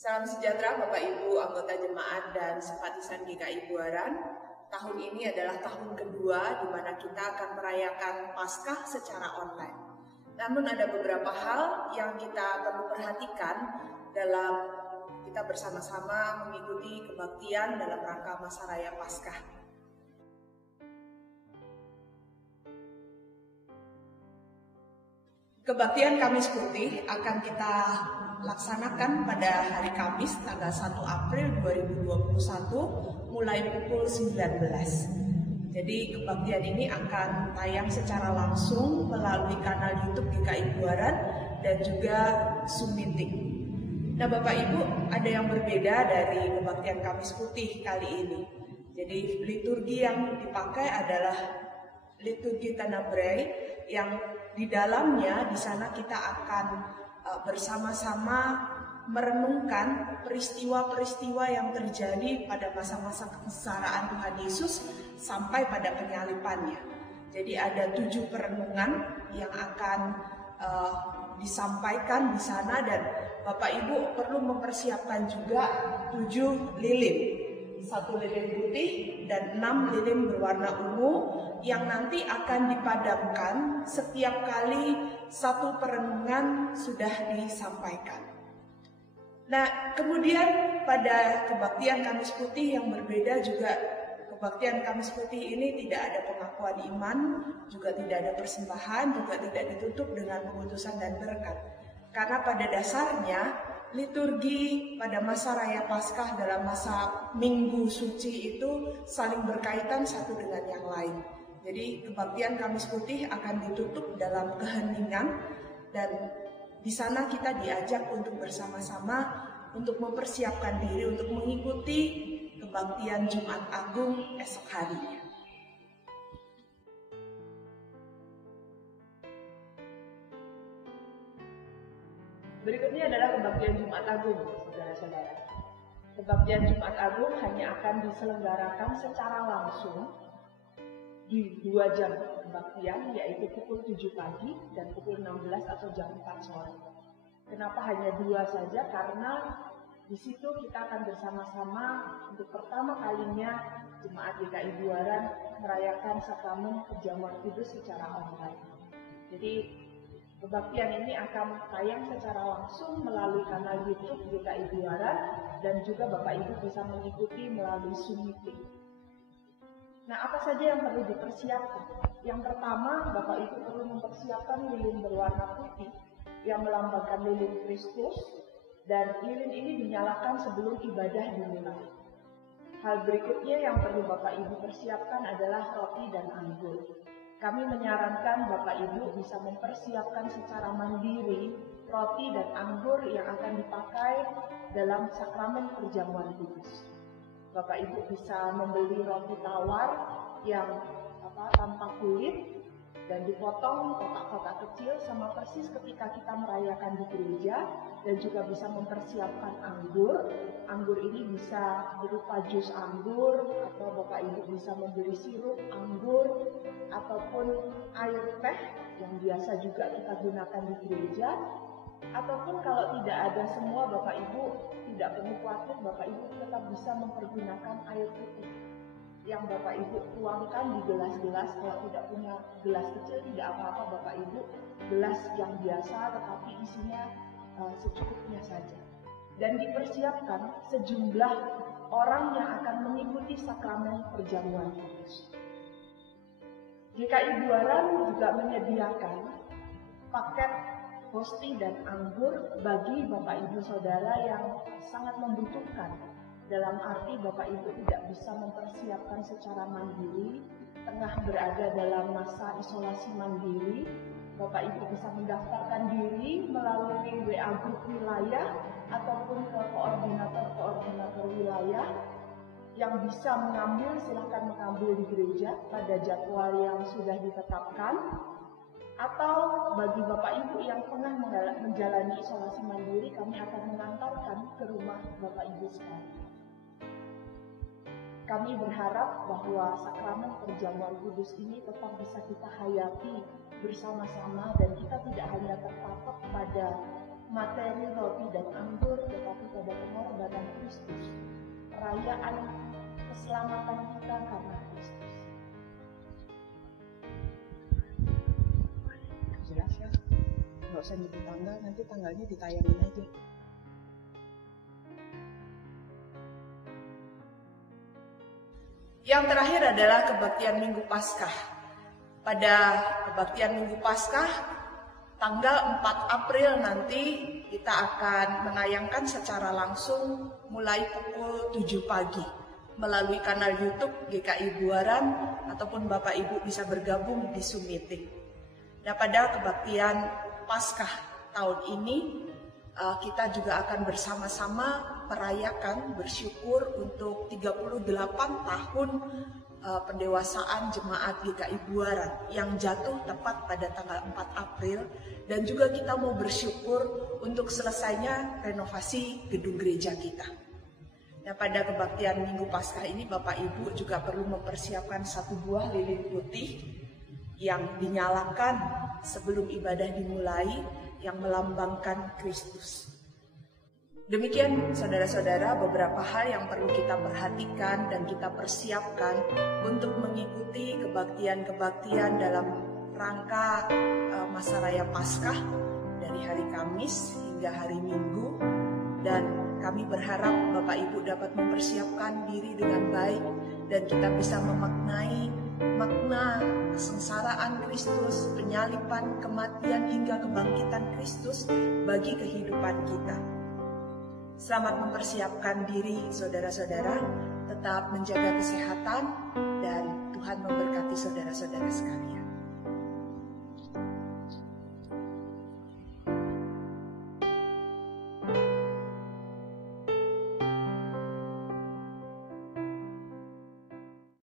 Salam sejahtera Bapak Ibu anggota jemaat dan simpatisan GKI Buaran. Tahun ini adalah tahun kedua di mana kita akan merayakan Paskah secara online. Namun ada beberapa hal yang kita perlu perhatikan dalam kita bersama-sama mengikuti kebaktian dalam rangka masa raya Paskah. Kebaktian Kamis Putih akan kita laksanakan pada hari Kamis tanggal 1 April 2021 mulai pukul 19. Jadi kebaktian ini akan tayang secara langsung melalui kanal YouTube GKI Buaran dan juga Zoom meeting. Nah Bapak Ibu, ada yang berbeda dari kebaktian Kamis Putih kali ini. Jadi liturgi yang dipakai adalah liturgi Tenebrae yang di dalamnya di sana kita akan bersama-sama merenungkan peristiwa-peristiwa yang terjadi pada masa-masa kesengsaraan Tuhan Yesus sampai pada penyalipannya. Jadi ada 7 perenungan yang akan disampaikan di sana dan Bapak Ibu perlu mempersiapkan juga 7 lilin. 1 lilin putih dan 6 lilin berwarna ungu yang nanti akan dipadamkan setiap kali 1 perenungan sudah disampaikan. Nah, kemudian pada kebaktian Kamis Putih yang berbeda juga, kebaktian Kamis Putih ini tidak ada pengakuan iman, juga tidak ada persembahan, juga tidak ditutup dengan pengutusan dan berkat. Karena pada dasarnya liturgi pada masa raya Paskah dalam masa Minggu Suci itu saling berkaitan satu dengan yang lain. Jadi kebaktian Kamis Putih akan ditutup dalam keheningan dan di sana kita diajak untuk bersama-sama untuk mempersiapkan diri untuk mengikuti kebaktian Jumat Agung esok harinya. Berikutnya adalah kebaktian Jumat Agung, saudara-saudara. Kebaktian Jumat Agung hanya akan diselenggarakan secara langsung di 2 jam kebaktian, yaitu pukul 7 pagi dan pukul 16 atau jam 4 sore. Kenapa hanya 2 saja? Karena di situ kita akan bersama-sama untuk pertama kalinya jemaat GKI Buaran merayakan sakramen perjamuan kudus secara online. Jadi kebaktian ini akan tayang secara langsung melalui kanal YouTube GKI Buaran dan juga Bapak Ibu bisa mengikuti melalui Zoom meeting. Nah, apa saja yang perlu dipersiapkan? Yang pertama, Bapak Ibu perlu mempersiapkan lilin berwarna putih yang melambangkan lilin Kristus dan lilin ini dinyalakan sebelum ibadah dimulai. Hal berikutnya yang perlu Bapak Ibu persiapkan adalah roti dan anggur. Kami menyarankan Bapak Ibu bisa mempersiapkan secara mandiri roti dan anggur yang akan dipakai dalam sakramen perjamuan kudus. Bapak Ibu bisa membeli roti tawar yang tanpa kulit dan dipotong kotak-kotak kecil sama persis ketika kita merayakan di gereja, dan juga bisa mempersiapkan anggur. Anggur ini bisa berupa jus anggur atau Bapak Ibu bisa membeli sirup anggur ataupun air teh yang biasa juga kita gunakan di gereja. Ataupun kalau tidak ada semua, Bapak Ibu tidak perlu khawatir, Bapak Ibu tetap bisa mempergunakan air putih yang Bapak Ibu tuangkan di gelas-gelas. Kalau tidak punya gelas kecil tidak apa-apa Bapak Ibu, gelas yang biasa tetapi isinya secukupnya saja. Dan dipersiapkan sejumlah orang yang akan mengikuti sakramen perjamuan kudus. GKI Buaran juga menyediakan paket hosti dan anggur bagi Bapak Ibu Saudara yang sangat membutuhkan. Dalam arti Bapak Ibu tidak bisa mempersiapkan secara mandiri, tengah berada dalam masa isolasi mandiri, Bapak Ibu bisa mendaftarkan diri melalui WA Group wilayah ataupun ke koordinator-koordinator wilayah yang bisa mengambil, silahkan mengambil di gereja pada jadwal yang sudah ditetapkan. Atau bagi Bapak Ibu yang pernah menjalani isolasi mandiri, kami akan mengantarkan ke rumah Bapak Ibu sekalian. Kami berharap bahwa sakramen perjamuan kudus ini tetap bisa kita hayati bersama-sama dan kita tidak hanya terpatok pada materi roti dan anggur, tetapi pada pengorbanan Kristus, perayaan keselamatan kita karena Kristus. Jelas ya, nggak usah nyebut tanggal, nanti tanggalnya ditayangin aja. Yang terakhir adalah kebaktian Minggu Paskah. Pada kebaktian Minggu Paskah, tanggal 4 April nanti kita akan menayangkan secara langsung mulai pukul 7 pagi melalui kanal YouTube GKI Buaran, ataupun Bapak Ibu bisa bergabung di Zoom meeting. Nah, pada kebaktian Paskah tahun ini kita juga akan bersama-sama merayakan, bersyukur untuk 38 tahun pendewasaan jemaat GKI Buaran yang jatuh tepat pada tanggal 4 April, dan juga kita mau bersyukur untuk selesainya renovasi gedung gereja kita. Nah, pada kebaktian Minggu Paskah ini Bapak Ibu juga perlu mempersiapkan 1 buah lilin putih yang dinyalakan sebelum ibadah dimulai, yang melambangkan Kristus. Demikian saudara-saudara beberapa hal yang perlu kita perhatikan dan kita persiapkan untuk mengikuti kebaktian-kebaktian dalam rangka masa raya Paskah dari hari Kamis hingga hari Minggu. Dan kami berharap Bapak Ibu dapat mempersiapkan diri dengan baik dan kita bisa memaknai makna kesengsaraan Kristus, penyaliban, kematian hingga kebangkitan Kristus bagi kehidupan kita. Selamat mempersiapkan diri saudara-saudara, tetap menjaga kesehatan, dan Tuhan memberkati saudara-saudara sekalian.